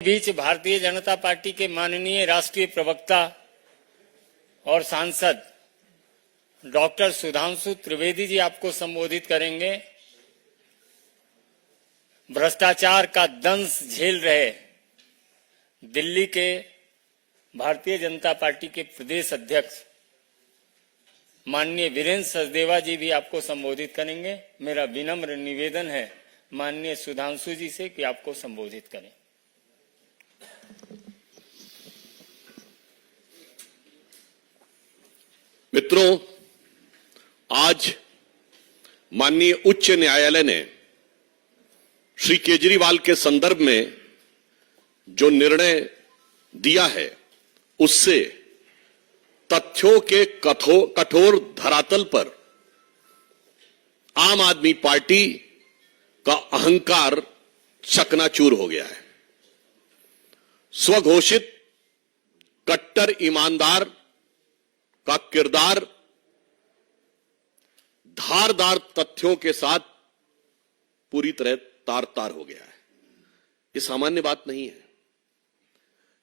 बीच Bharatiya Janata party के माननीय राष्ट्रीय प्रवक्ता और सांसद डॉक्टर सुधांशु त्रिवेदी जी आपको संबोधित करेंगे। भ्रष्टाचार का दंश झेल रहे दिल्ली के भारतीय जनता पार्टी के प्रदेश अध्यक्ष माननीय वीरेंद्र सचदेवा जी भी आपको संबोधित करेंगे। मेरा विनम्र निवेदन है माननीय सुधांशु जी से कि आपको संबोधित करें। मित्रों, आज माननीय उच्च न्यायालय ने श्री केजरीवाल के संदर्भ में जो निर्णय दिया है उससे तथ्यों के कठोर धरातल पर आम आदमी पार्टी का अहंकार चकनाचूर हो गया है। स्वघोषित कट्टर ईमानदार का किरदार धारदार तथ्यों के साथ पूरी तरह तार तार हो गया है। ये सामान्य बात नहीं है।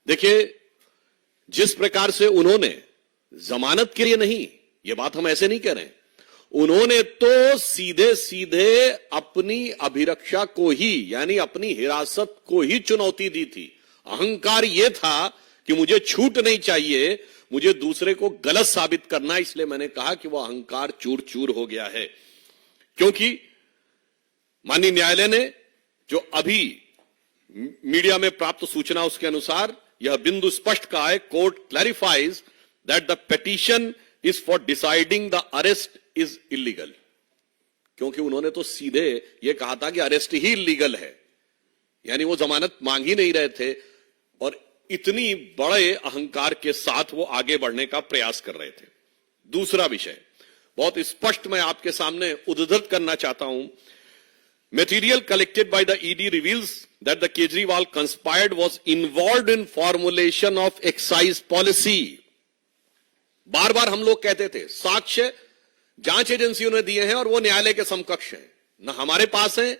देखिए, जिस प्रकार से उन्होंने जमानत के लिए नहीं, ये बात हम ऐसे नहीं कह रहे, उन्होंने तो सीधे सीधे अपनी अभिरक्षा को ही, यानी अपनी हिरासत को ही चुनौती दी थी। अहंकार यह था कि मुझे छूट नहीं चाहिए, मुझे दूसरे को गलत साबित करना, इसलिए मैंने कहा कि वह अहंकार चूर चूर हो गया है। क्योंकि माननीय न्यायालय ने जो अभी मीडिया में प्राप्त सूचना उसके अनुसार यह बिंदु स्पष्ट कहा है, court clarifies that the petition is for deciding the arrest is illegal. क्योंकि उन्होंने तो सीधे यह कहा था कि अरेस्ट ही इलीगल है, यानी वो जमानत मांग ही नहीं रहे थे और इतनी बड़े अहंकार के साथ वो आगे बढ़ने का प्रयास कर रहे थे। दूसरा विषय बहुत स्पष्ट मैं आपके सामने उद्धृत करना चाहता हूं। Material collected by the ED reveals that the Kejriwal conspired was involved in formulation of excise policy. बार बार हम लोग कहते थे साक्ष्य जांच एजेंसियों ने दिए हैं और वो न्यायालय के समकक्ष हैं, न हमारे पास हैं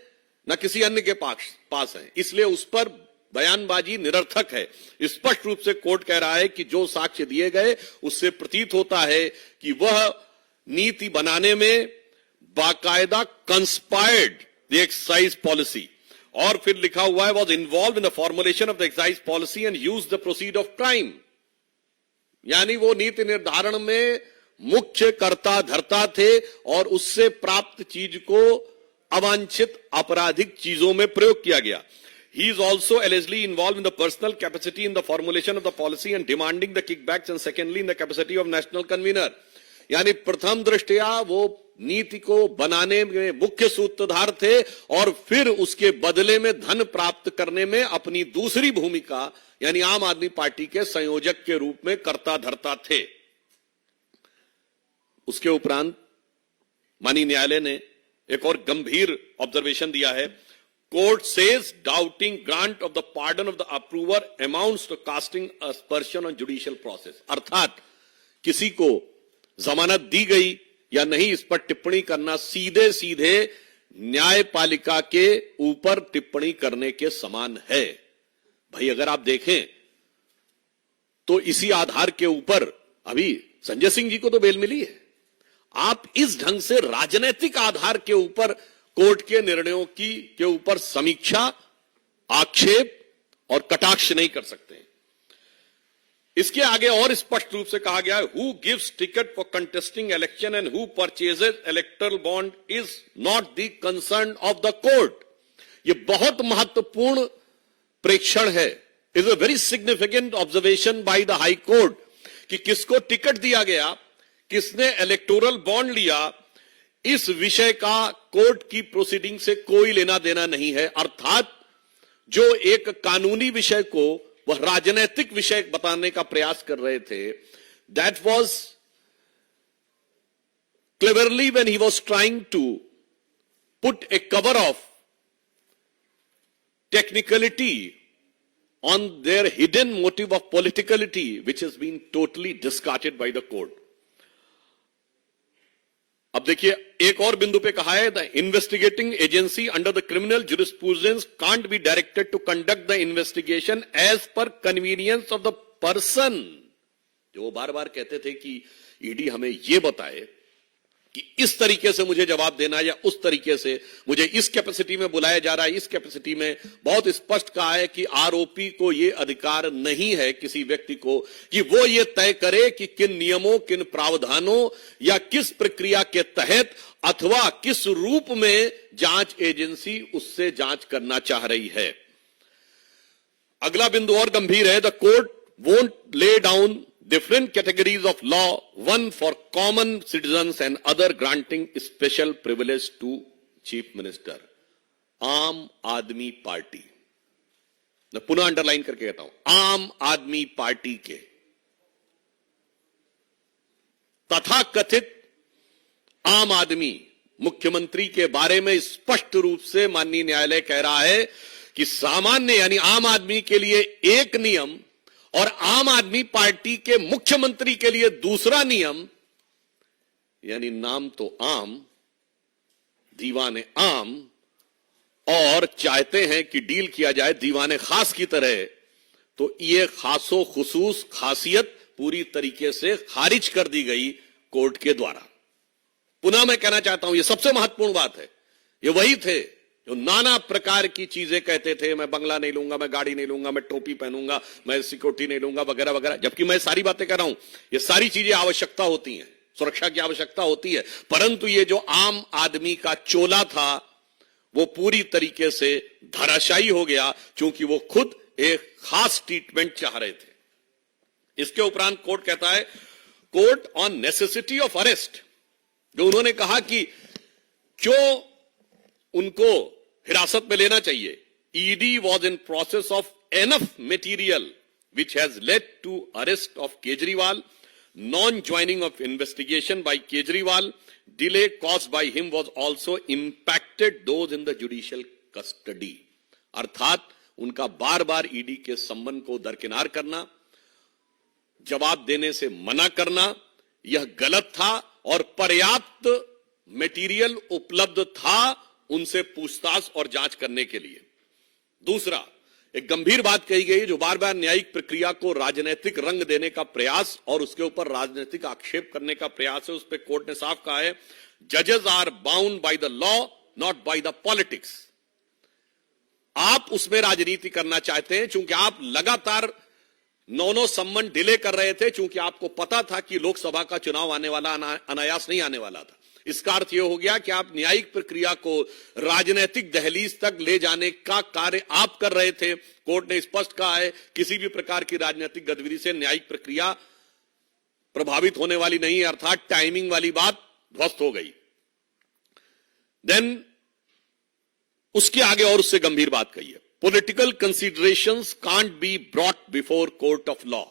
न किसी अन्य के पास हैं, इसलिए उस पर बयानबाजी निरर्थक है। स्पष्ट रूप से कोर्ट कह रहा है कि जो साक्ष्य दिए गए उससे प्रतीत होता है कि वह नीति बनाने में बाकायदा कंस्पायर्ड द एक्साइज पॉलिसी, और फिर लिखा हुआ है was involve in the formulation of the excise policy and use the proceed of crime, यानी वो नीति निर्धारण में मुख्य कर्ता धर्ता थे और उससे प्राप्त चीज को अवांछित आपराधिक चीजों में प्रयोग किया गया। He is also allegedly involved in the personal capacity in the formulation of the policy and demanding the kickbacks, and secondly in the capacity of national convener, यानी प्रथम दृष्टया वो नीति को बनाने में मुख्य सूत्रधार थे और फिर उसके बदले में धन प्राप्त करने में अपनी दूसरी भूमिका यानी आम आदमी पार्टी के संयोजक के रूप में कर्ता धर्ता थे। उसके उपरांत माननीय न्यायालय ने एक और गंभीर ऑब्जर्वेशन दिया है। Court says doubting grant of the pardon of the approver amounts to casting aspersion on judicial process। अर्थात किसी को जमानत दी गई या नहीं इस पर टिप्पणी करना सीधे सीधे न्यायपालिका के ऊपर टिप्पणी करने के समान है। भाई अगर आप देखें तो इसी आधार के ऊपर अभी संजय सिंह जी को तो बेल मिली है। आप इस ढंग से राजनीतिक आधार के ऊपर कोर्ट के निर्णयों के ऊपर समीक्षा, आक्षेप और कटाक्ष नहीं कर सकते। इसके आगे और स्पष्ट रूप से कहा गया है, who gives ticket for contesting election and who purchases electoral bond is not the concern of the court. ये बहुत महत्वपूर्ण प्रेक्षण है, is a very significant observation by the high court कि किसको टिकट दिया गया, किसने इलेक्टोरल बॉन्ड लिया, इस विषय का कोर्ट की प्रोसीडिंग से कोई लेना देना नहीं है। अर्थात जो एक कानूनी विषय को वह राजनीतिक विषय बताने का प्रयास कर रहे थे, that was cleverly when he was trying to put a cover of technicality on their hidden motive of politicality, which has been totally discarded by the court. अब देखिए एक और बिंदु पे कहा है, the investigating agency under the criminal jurisprudence can't be directed to conduct the investigation as per convenience of the person. जो वो बार बार कहते थे कि ईडी हमें ये बताए कि इस तरीके से मुझे जवाब देना या उस तरीके से मुझे इस कैपेसिटी में बुलाया जा रहा है, इस कैपेसिटी में, बहुत स्पष्ट कहा है कि आरोपी को यह अधिकार नहीं है किसी व्यक्ति को कि वो ये तय करे कि किन नियमों, किन प्रावधानों या किस प्रक्रिया के तहत अथवा किस रूप में जांच एजेंसी उससे जांच करना चाह रही है। अगला बिंदु और गंभीर है, the court won't lay down different categories of law, one for common citizens and other granting special privilege to chief minister। आम आदमी पार्टी, मैं पुनः अंडरलाइन करके कहता हूं, आम आदमी पार्टी के तथा कथित आम आदमी मुख्यमंत्री के बारे में स्पष्ट रूप से माननीय न्यायालय कह रहा है कि सामान्य यानी आम आदमी के लिए एक नियम और आम आदमी पार्टी के मुख्यमंत्री के लिए दूसरा नियम, यानी नाम तो आम, दीवाने आम, और चाहते हैं कि डील किया जाए दीवाने खास की तरह, तो ये खासो खुसूस खासियत पूरी तरीके से खारिज कर दी गई कोर्ट के द्वारा। पुनः मैं कहना चाहता हूं, यह सबसे महत्वपूर्ण बात है, ये वही थे जो नाना प्रकार की चीजें कहते थे, मैं बंगला नहीं लूंगा, मैं गाड़ी नहीं लूंगा, मैं टोपी पहनूंगा, मैं सिक्योरिटी नहीं लूंगा, वगैरह वगैरह। जबकि मैं सारी बातें कर रहा हूं, ये सारी चीजें आवश्यकता होती हैं, सुरक्षा की आवश्यकता होती है, परंतु ये जो आम आदमी का चोला था वो पूरी तरीके से धराशायी हो गया, क्योंकि वो खुद एक खास ट्रीटमेंट चाह रहे थे। इसके उपरांत कोर्ट कहता है, court on necessity of arrest, जो उन्होंने कहा कि क्यों उनको हिरासत में लेना चाहिए। ED was in process of enough material which has led to arrest of Kejriwal, non joining of investigation by Kejriwal, delay caused by him was also impacted those in the judicial custody. अर्थात उनका बार बार ईडी के संबंध को दरकिनार करना, जवाब देने से मना करना, यह गलत था और पर्याप्त मटेरियल उपलब्ध था उनसे पूछताछ और जांच करने के लिए। दूसरा, एक गंभीर बात कही गई जो बार बार न्यायिक प्रक्रिया को राजनीतिक रंग देने का प्रयास और उसके ऊपर राजनीतिक आक्षेप करने का प्रयास है। उस पर कोर्ट ने साफ कहा है, जजेस are bound by the law not by the politics. आप उसमें राजनीति करना चाहते हैं क्योंकि आप लगातार 9 सम्मन डिले कर रहे थे, क्योंकि आपको पता था कि लोकसभा का चुनाव आने वाला, अनायास नहीं आने वाला था। इसका अर्थ यह हो गया कि आप न्यायिक प्रक्रिया को राजनीतिक दहलीज तक ले जाने का कार्य आप कर रहे थे। कोर्ट ने स्पष्ट कहा है, किसी भी प्रकार की राजनीतिक गतिविधि से न्यायिक प्रक्रिया प्रभावित होने वाली नहीं है, अर्थात टाइमिंग वाली बात ध्वस्त हो गई। देन उसके आगे और उससे गंभीर बात कही है, political considerations can't be brought before court of law.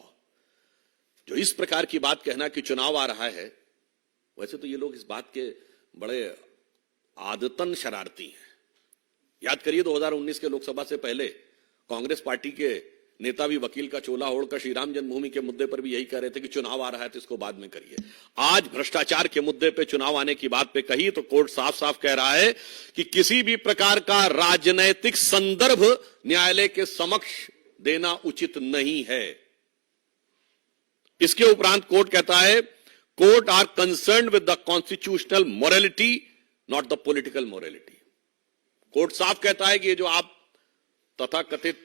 जो इस प्रकार की बात कहना कि चुनाव आ रहा है, वैसे तो ये लोग इस बात के बड़े आदतन शरारती हैं। याद करिए 2019 के लोकसभा से पहले कांग्रेस पार्टी के नेता भी वकील का चोला ओढ़कर श्री राम जन्मभूमि के मुद्दे पर भी यही कह रहे थे कि चुनाव आ रहा है तो इसको बाद में करिए। आज भ्रष्टाचार के मुद्दे पे चुनाव आने की बात पे कही तो कोर्ट साफ साफ कह रहा है कि किसी भी प्रकार का राजनैतिक संदर्भ न्यायालय के समक्ष देना उचित नहीं है। इसके उपरांत कोर्ट कहता है, court are concerned with the constitutional morality not the political morality. Court साफ कहता है कि ये जो आप तथाकथित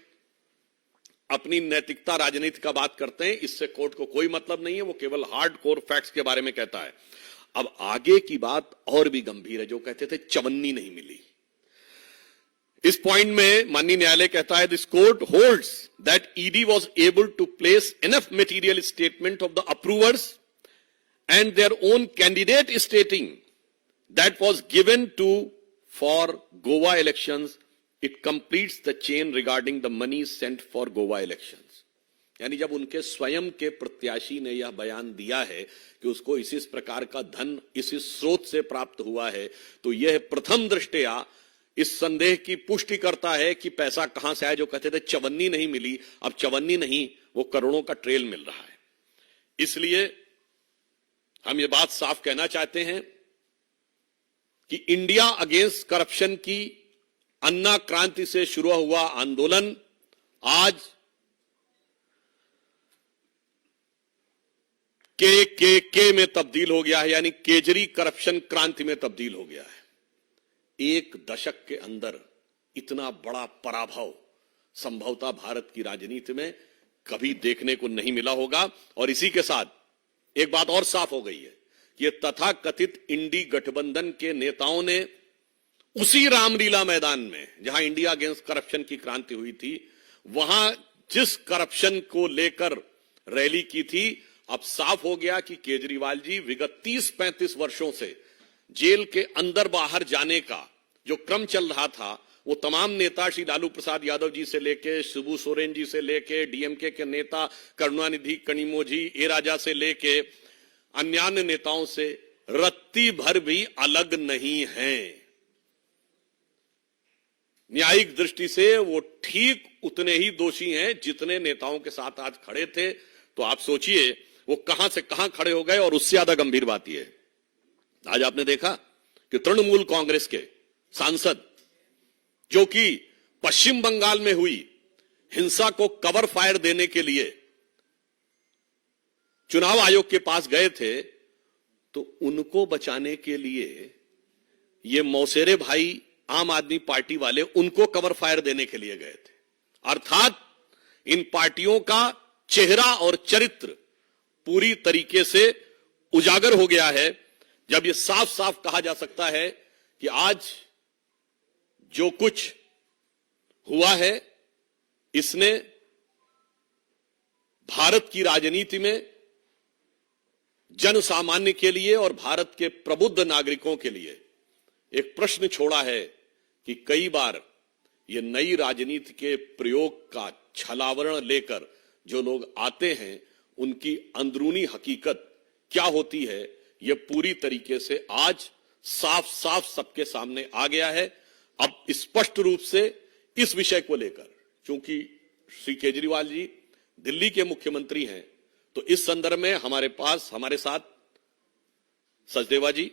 अपनी नैतिकता राजनीति का बात करते हैं, इससे कोर्ट को कोई मतलब नहीं है, वो केवल हार्ड कोर फैक्ट्स के बारे में कहता है। अब आगे की बात और भी गंभीर है, जो कहते थे चवन्नी नहीं मिली। इस पॉइंट में माननीय न्यायालय कहता है, this court holds that ED was able to place enough material statement of the approvers and their own candidate stating that was given to for Goa elections, it completes the chain regarding the money sent for Goa elections। यानी जब उनके स्वयं के प्रत्याशी ने यह बयान दिया है कि उसको इस प्रकार का धन इस स्रोत से प्राप्त हुआ है, तो यह प्रथम दृष्टया इस संदेह की पुष्टि करता है कि पैसा कहां से आया। जो कहते थे चवन्नी नहीं मिली, अब चवन्नी नहीं, वो करोड़ों का ट्रेल मिल रहा है। इसलिए हम ये बात साफ कहना चाहते हैं कि इंडिया अगेंस्ट करप्शन की अन्ना क्रांति से शुरू हुआ आंदोलन आज के में तब्दील हो गया है, यानी केजरी करप्शन क्रांति में तब्दील हो गया है। एक दशक के अंदर इतना बड़ा पराभव संभवतः भारत की राजनीति में कभी देखने को नहीं मिला होगा। और इसी के साथ एक बात और साफ हो गई है कि ये तथाकथित इंडी गठबंधन के नेताओं ने उसी रामलीला मैदान में जहां इंडिया अगेंस्ट करप्शन की क्रांति हुई थी, वहां जिस करप्शन को लेकर रैली की थी, अब साफ हो गया कि केजरीवाल जी विगत 30-35 वर्षों से जेल के अंदर बाहर जाने का जो क्रम चल रहा था, वो तमाम नेता श्री लालू प्रसाद यादव जी से लेके शिबू सोरेन जी से लेके डीएमके के नेता करुणानिधि कनिमोझी ए राजा से लेके अन्य नेताओं से रत्ती भर भी अलग नहीं हैं। न्यायिक दृष्टि से वो ठीक उतने ही दोषी हैं जितने नेताओं के साथ आज खड़े थे। तो आप सोचिए वो कहां से कहां खड़े हो गए। और उससे ज्यादा गंभीर बात यह है, आज आपने देखा कि तृणमूल कांग्रेस के सांसद जो कि पश्चिम बंगाल में हुई हिंसा को कवर फायर देने के लिए चुनाव आयोग के पास गए थे, तो उनको बचाने के लिए ये मौसेरे भाई आम आदमी पार्टी वाले उनको कवर फायर देने के लिए गए थे। अर्थात इन पार्टियों का चेहरा और चरित्र पूरी तरीके से उजागर हो गया है, जब यह साफ साफ कहा जा सकता है कि आज जो कुछ हुआ है इसने भारत की राजनीति में जन सामान्य के लिए और भारत के प्रबुद्ध नागरिकों के लिए एक प्रश्न छोड़ा है कि कई बार ये नई राजनीति के प्रयोग का छलावरण लेकर जो लोग आते हैं, उनकी अंदरूनी हकीकत क्या होती है, यह पूरी तरीके से आज साफ साफ सबके सामने आ गया है। अब स्पष्ट रूप से इस विषय को लेकर, क्योंकि श्री केजरीवाल जी दिल्ली के मुख्यमंत्री हैं, तो इस संदर्भ में हमारे साथ सचदेवा जी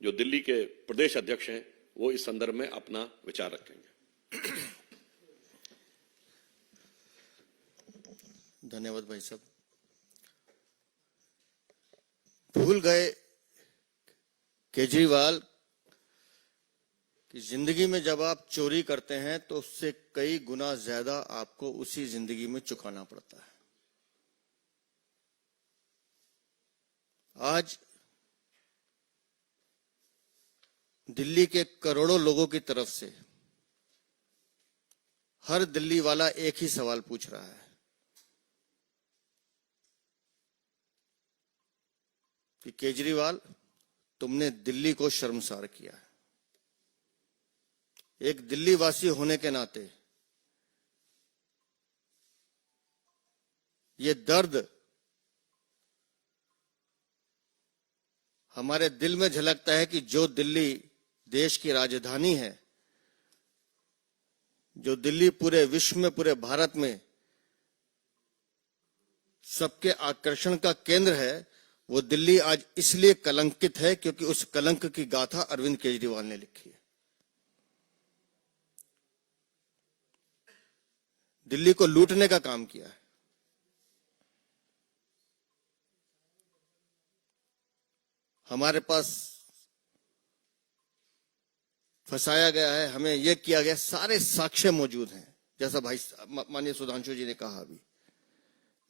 जो दिल्ली के प्रदेश अध्यक्ष हैं, वो इस संदर्भ में अपना विचार रखेंगे। धन्यवाद भाई साहब। भूल गए केजरीवाल कि जिंदगी में जब आप चोरी करते हैं तो उससे कई गुना ज्यादा आपको उसी जिंदगी में चुकाना पड़ता है। आज दिल्ली के करोड़ों लोगों की तरफ से हर दिल्ली वाला एक ही सवाल पूछ रहा है कि केजरीवाल, तुमने दिल्ली को शर्मसार किया है। एक दिल्ली वासी होने के नाते ये दर्द हमारे दिल में झलकता है कि जो दिल्ली देश की राजधानी है, जो दिल्ली पूरे विश्व में, पूरे भारत में सबके आकर्षण का केंद्र है, वो दिल्ली आज इसलिए कलंकित है क्योंकि उस कलंक की गाथा अरविंद केजरीवाल ने लिखी है। दिल्ली को लूटने का काम किया है। हमारे पास फंसाया गया है, हमें यह किया गया, सारे साक्ष्य मौजूद हैं। जैसा भाई माननीय सुधांशु जी ने कहा, अभी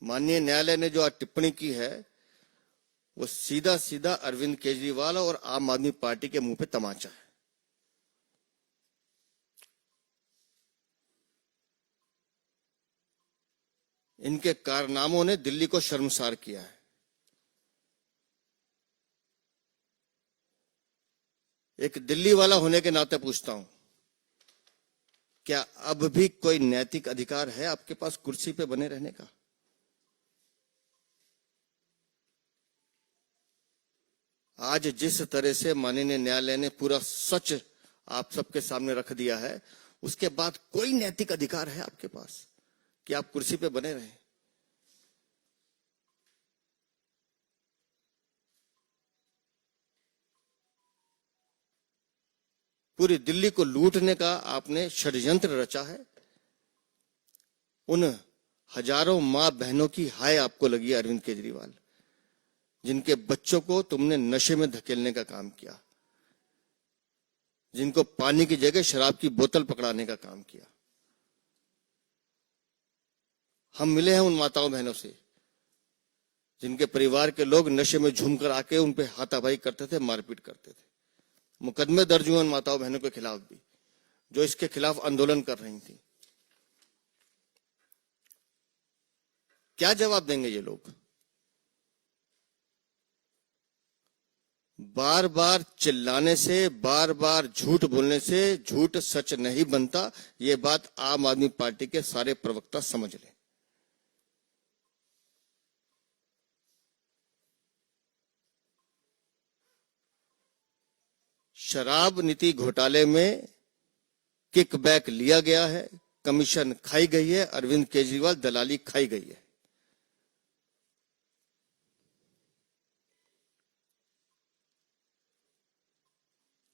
माननीय न्यायालय ने जो आज टिप्पणी की है, वो सीधा सीधा अरविंद केजरीवाल और आम आदमी पार्टी के मुंह पे तमाचा है। इनके कारनामों ने दिल्ली को शर्मसार किया है। एक दिल्ली वाला होने के नाते पूछता हूं, क्या अब भी कोई नैतिक अधिकार है आपके पास कुर्सी पे बने रहने का? आज जिस तरह से माननीय न्यायालय ने पूरा सच आप सबके सामने रख दिया है, उसके बाद कोई नैतिक अधिकार है आपके पास कि आप कुर्सी पे बने रहें? पूरी दिल्ली को लूटने का आपने षड्यंत्र रचा है। उन हजारों मां बहनों की हाय आपको लगी है अरविंद केजरीवाल, जिनके बच्चों को तुमने नशे में धकेलने का काम किया, जिनको पानी की जगह शराब की बोतल पकड़ाने का काम किया। हम मिले हैं उन माताओं बहनों से जिनके परिवार के लोग नशे में झूमकर आके उन पे हाथापाई करते थे, मारपीट करते थे। मुकदमे दर्ज हुए उन माताओं बहनों के खिलाफ भी, जो इसके खिलाफ आंदोलन कर रही थी। क्या जवाब देंगे ये लोग? बार बार चिल्लाने से, बार बार झूठ बोलने से झूठ सच नहीं बनता। ये बात आम आदमी पार्टी के सारे प्रवक्ता समझ लें। शराब नीति घोटाले में किकबैक लिया गया है, कमीशन खाई गई है, अरविंद केजरीवाल दलाली खाई गई है।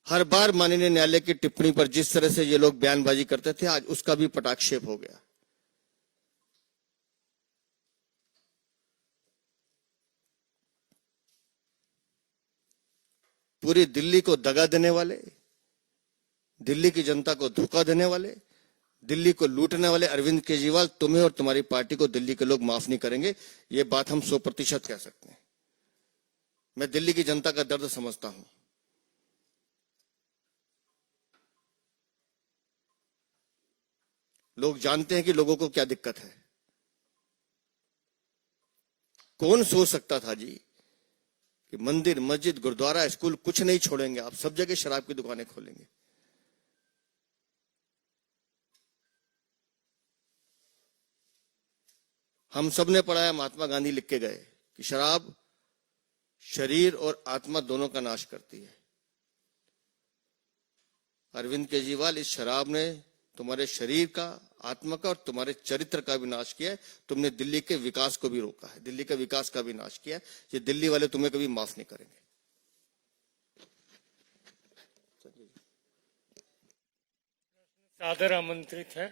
हर बार माननीय न्यायालय की टिप्पणी पर जिस तरह से ये लोग बयानबाजी करते थे, आज उसका भी पटाक्षेप हो गया। पूरी दिल्ली को दगा देने वाले, दिल्ली की जनता को धोखा देने वाले, दिल्ली को लूटने वाले अरविंद केजरीवाल, तुम्हें और तुम्हारी पार्टी को दिल्ली के लोग माफ नहीं करेंगे। ये बात हम 100% कह सकते हैं। मैं दिल्ली की जनता का दर्द समझता हूं। लोग जानते हैं कि लोगों को क्या दिक्कत है। कौन सोच सकता था जी कि मंदिर, मस्जिद, गुरुद्वारा, स्कूल कुछ नहीं छोड़ेंगे, आप सब जगह शराब की दुकानें खोलेंगे। हम सब ने पढ़ा है, महात्मा गांधी लिख के गए कि शराब शरीर और आत्मा दोनों का नाश करती है। अरविंद केजरीवाल, इस शराब ने तुम्हारे शरीर का, आत्मा का और तुम्हारे चरित्र का भी नाश किया है। तुमने दिल्ली के विकास को भी रोका है, दिल्ली के विकास का भी नाश किया है। ये दिल्ली वाले तुम्हें कभी माफ नहीं करेंगे। सादर आमंत्रित है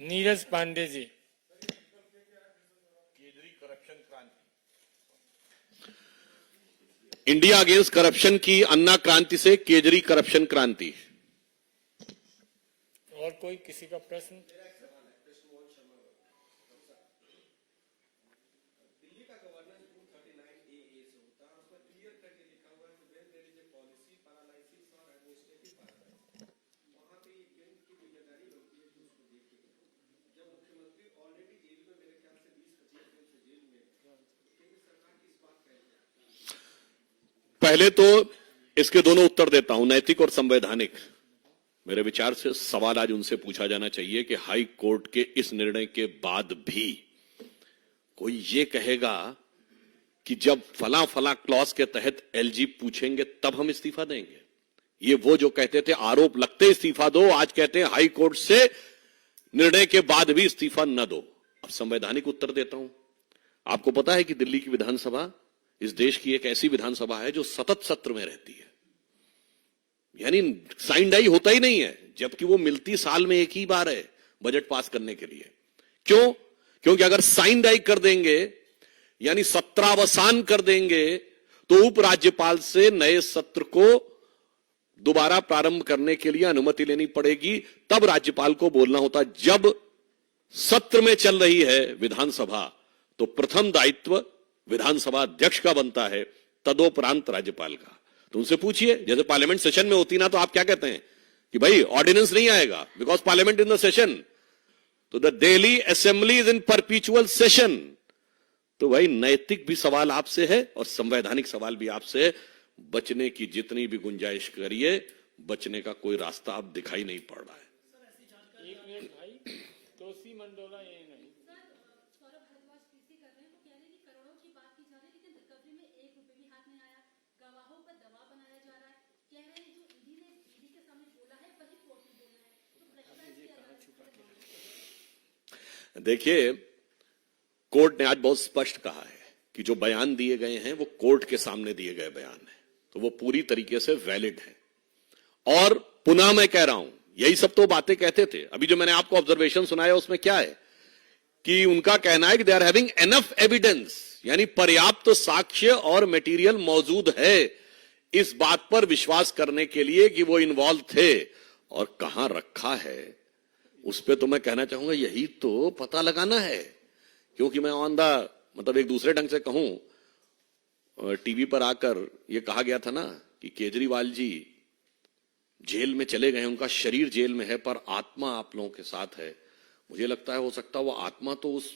Neeraj Pandey ji. India against corruption की अन्ना क्रांति से केजरी करप्शन क्रांति। और कोई किसी का प्रश्न? पहले तो इसके दोनों उत्तर देता हूं, नैतिक और संवैधानिक। मेरे विचार से सवाल आज उनसे पूछा जाना चाहिए कि हाई कोर्ट के इस निर्णय के बाद भी कोई ये कहेगा कि जब फला फला क्लॉज के तहत एलजी पूछेंगे तब हम इस्तीफा देंगे। ये वो जो कहते थे आरोप लगते इस्तीफा दो, आज कहते हैं हाई कोर्ट से निर्णय के बाद भी इस्तीफा न दो। अब संवैधानिक उत्तर देता हूं। आपको पता है कि दिल्ली की विधानसभा इस देश की एक ऐसी विधानसभा है जो सतत सत्र में रहती है, यानी साइन डाई होता ही नहीं है, जबकि वो मिलती साल में एक ही बार है बजट पास करने के लिए। क्यों? क्योंकि अगर साइन डाई कर देंगे यानी सत्रावसान कर देंगे तो उपराज्यपाल से नए सत्र को दोबारा प्रारंभ करने के लिए अनुमति लेनी पड़ेगी। तब राज्यपाल को बोलना होता। जब सत्र में चल रही है विधानसभा तो प्रथम दायित्व विधानसभा अध्यक्ष का बनता है, तदोपरांत राज्यपाल का। तो उनसे पूछिए, जैसे पार्लियामेंट सेशन में होती ना, तो आप क्या कहते हैं कि भाई ऑर्डिनेंस नहीं आएगा because parliament in the session, तो the Delhi assembly is in perpetual session. तो भाई नैतिक भी सवाल आपसे है और संवैधानिक सवाल भी आपसे है। बचने की जितनी भी गुंजाइश करिए, बचने का कोई रास्ता अब दिखाई नहीं पड़ रहा है। एक मिनट भाई, तोसी मंडोला ये नहीं। देखिए, कोर्ट ने आज बहुत स्पष्ट कहा है कि जो बयान दिए गए हैं वो कोर्ट के सामने दिए गए बयान है, तो वो पूरी तरीके से वैलिड है। और पुनः मैं कह रहा हूं, यही सब तो बातें कहते थे। अभी जो मैंने आपको ऑब्जर्वेशन सुनाया उसमें क्या है कि उनका कहना है कि they are having enough evidence, यानी पर्याप्त साक्ष्य और मटेरियल मौजूद है इस बात पर विश्वास करने के लिए कि वो इन्वॉल्व थे। और कहां रखा है उस पर तो मैं कहना चाहूंगा यही तो पता लगाना है। क्योंकि मैं ऑन द मतलब एक दूसरे ढंग से कहूं, टीवी पर आकर यह कहा गया था ना कि केजरीवाल जी जेल में चले गए, उनका शरीर जेल में है पर आत्मा आप लोगों के साथ है। मुझे लगता है हो सकता है वो आत्मा तो उस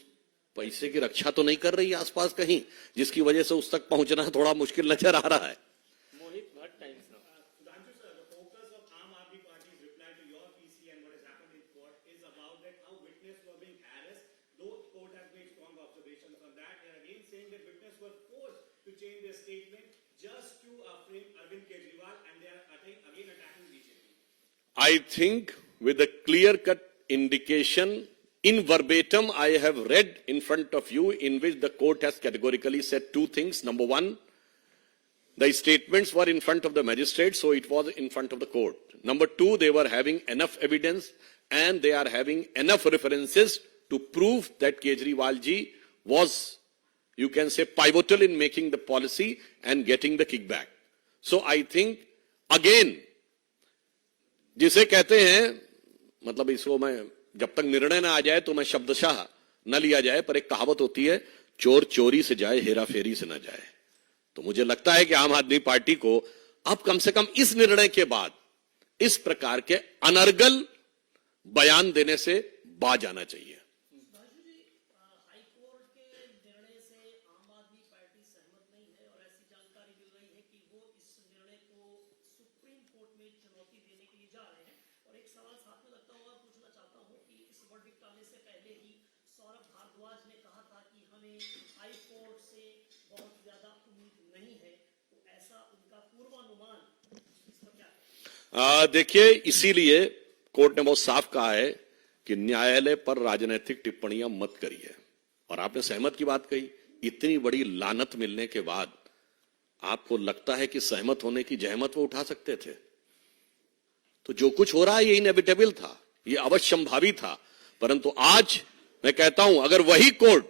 पैसे की रक्षा तो नहीं कर रही है आसपास कहीं, जिसकी वजह से उस तक पहुंचना थोड़ा मुश्किल नजर आ रहा है। Mohit Bhatt Times Now. Sudhanshu sir, the focus of Aam Aadmi Party's reply to your PC and what has happened in court is about that how witnesses were being harassed, though court has made strong observations on that. They are again saying that witnesses were forced to change their statement just to frame Arvind Kejriwal, and they are again attacking BJP. I think with a clear-cut indication in verbatim I have read in front of you in which the court has categorically said two things. Number one, the statements were in front of the magistrate, so it was in front of the court. Number two, they were having enough evidence and they are having enough references to prove that Kejriwal ji was, you can say, pivotal in making the policy and getting the kickback. So I think, again, जिसे कहते हैं, मतलब इसको मैं जब तक निर्णय ना आ जाए तो मैं शब्दशः न लिया जाए, पर एक कहावत होती है, चोर चोरी से जाए हेरा फेरी से न जाए। तो मुझे लगता है कि आम आदमी पार्टी को अब कम से कम इस निर्णय के बाद इस प्रकार के अनर्गल बयान देने से बाज आना चाहिए। हाईकोर्ट के निर्णय से आम आदमी पार्टी सहमत नहीं है और ऐसी जानकारी मिल रही है कि वो इस निर्णय को सुप्रीम कोर्ट में चुनौती देने के लिए जा रहे हैं। और एक सवाल साथ में लगता हुआ पूछना चाहता हूं कि इस वर्डिक्ट आने से पहले ही सौरभ भारद्वाज ने कहा था कि हमें हाई कोर्ट से बहुत ज्यादा उम्मीद नहीं है, तो ऐसा उनका पूर्वानुमान इस पर क्या है? देखिए, इसीलिए कोर्ट ने बहुत साफ कहा है कि न्यायालय पर राजनीतिक टिप्पणियां मत करिए। और आपने सहमत की बात कही, इतनी बड़ी लानत मिलने के बाद आपको लगता है कि सहमत होने की जहमत वो उठा सकते थे? तो जो कुछ हो रहा है ये इनएविटेबल था, ये अवश्यंभावी था। परंतु आज मैं कहता हूं, अगर वही कोर्ट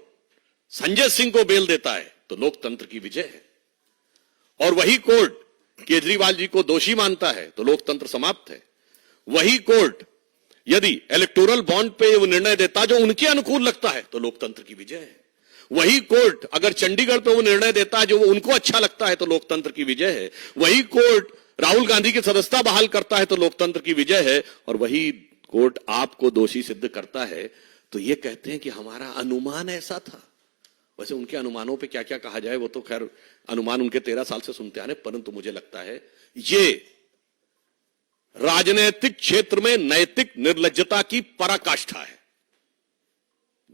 संजय सिंह को बेल देता है तो लोकतंत्र की विजय है, और वही कोर्ट केजरीवाल जी को दोषी मानता है तो लोकतंत्र समाप्त है। वही कोर्ट यदि इलेक्टोरल बॉन्ड पे वो निर्णय देता जो उनके अनुकूल लगता है तो लोकतंत्र की विजय है। वही कोर्ट अगर चंडीगढ़ पे वो निर्णय देता जो वो उनको अच्छा लगता है तो लोकतंत्र की विजय है। वही कोर्ट राहुल गांधी की सदस्यता बहाल करता है तो लोकतंत्र की विजय है। और वही कोर्ट आपको दोषी सिद्ध करता है तो ये कहते हैं कि हमारा अनुमान ऐसा था। वैसे उनके अनुमानों पे क्या क्या कहा जाए वो तो खैर अनुमान उनके 13 साल से सुनते आ रहे, परंतु मुझे लगता है ये राजनीतिक क्षेत्र में नैतिक निर्लज्जता की पराकाष्ठा है।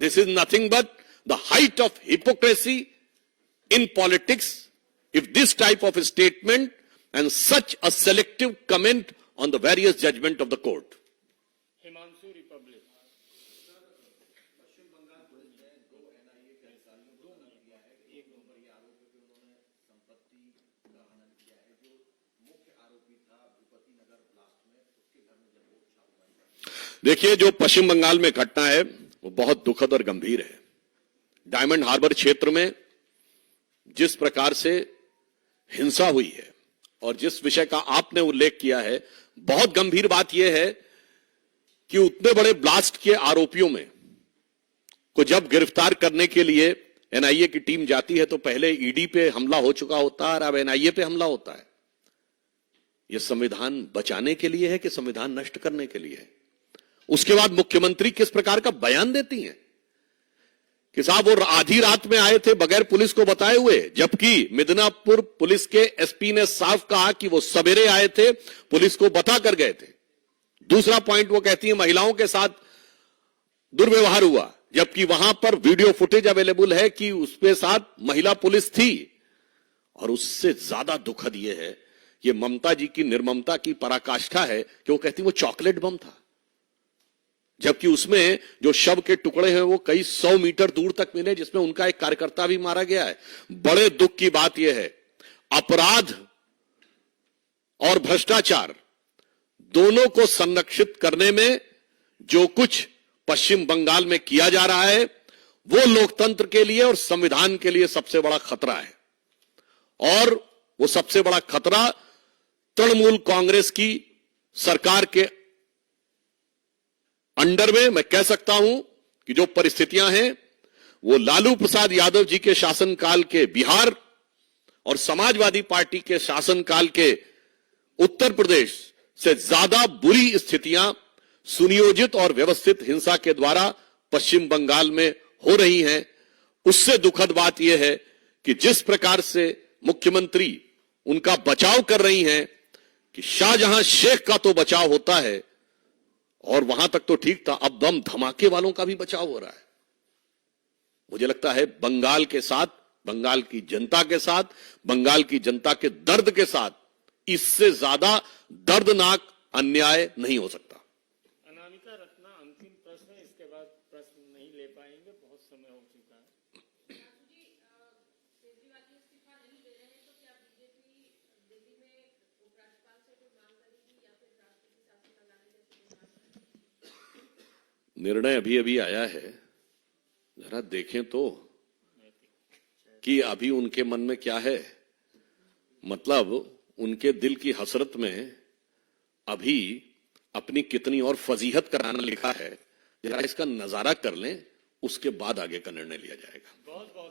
This is nothing but the height of hypocrisy in politics if this type of statement and such a selective comment on the various judgement of the court. Himanshu Republic. देखिए, जो पश्चिम बंगाल में घटना है वो बहुत दुखद और गंभीर है। डायमंड हार्बर क्षेत्र में जिस प्रकार से हिंसा हुई है और जिस विषय का आपने उल्लेख किया है, बहुत गंभीर बात यह है कि उतने बड़े ब्लास्ट के आरोपियों में को जब गिरफ्तार करने के लिए एनआईए की टीम जाती है तो पहले ईडी पे हमला हो चुका होता है और अब एनआईए पे हमला होता है। यह संविधान बचाने के लिए है कि संविधान नष्ट करने के लिए है? उसके बाद मुख्यमंत्री किस प्रकार का बयान देती हैं कि साहब वो आधी रात में आए थे बगैर पुलिस को बताए हुए, जबकि मिदनापुर पुलिस के एसपी ने साफ कहा कि वो सवेरे आए थे, पुलिस को बता कर गए थे। दूसरा पॉइंट वो कहती है महिलाओं के साथ दुर्व्यवहार हुआ, जबकि वहां पर वीडियो फुटेज अवेलेबल है कि उसके साथ महिला पुलिस थी। और उससे ज्यादा दुखद यह है, ये ममता जी की निर्ममता की पराकाष्ठा है कि वो कहती वो चॉकलेट बम था। जबकि उसमें जो शव के टुकड़े हैं वो कई 100 मीटर दूर तक मिले, जिसमें उनका एक कार्यकर्ता भी मारा गया है। बड़े दुख की बात यह है, अपराध और भ्रष्टाचार दोनों को संरक्षित करने में जो कुछ पश्चिम बंगाल में किया जा रहा है वो लोकतंत्र के लिए और संविधान के लिए सबसे बड़ा खतरा है। और वो सबसे बड़ा खतरा तृणमूल कांग्रेस की सरकार के अंडर में मैं कह सकता हूं कि जो परिस्थितियां हैं वो लालू प्रसाद यादव जी के शासनकाल के बिहार और समाजवादी पार्टी के शासनकाल के उत्तर प्रदेश से ज्यादा बुरी स्थितियां सुनियोजित और व्यवस्थित हिंसा के द्वारा पश्चिम बंगाल में हो रही हैं। उससे दुखद बात यह है कि जिस प्रकार से मुख्यमंत्री उनका बचाव कर रही हैं कि शाहजहां शेख का तो बचाव होता है और वहां तक तो ठीक था, अब बम धमाके वालों का भी बचाव हो रहा है। मुझे लगता है बंगाल के साथ, बंगाल की जनता के साथ, बंगाल की जनता के दर्द के साथ इससे ज्यादा दर्दनाक अन्याय नहीं हो सकता। अनामिका रत्ना अंतिम प्रश्न है, इसके बाद प्रश्न नहीं ले पाएंगे, बहुत समय हो चुका है। निर्णय अभी अभी आया है, जरा देखें तो कि अभी उनके मन में क्या है। मतलब उनके दिल की हसरत में अभी अपनी कितनी और फजीहत कराना लिखा है, जरा इसका नजारा कर लें, उसके बाद आगे का निर्णय लिया जाएगा।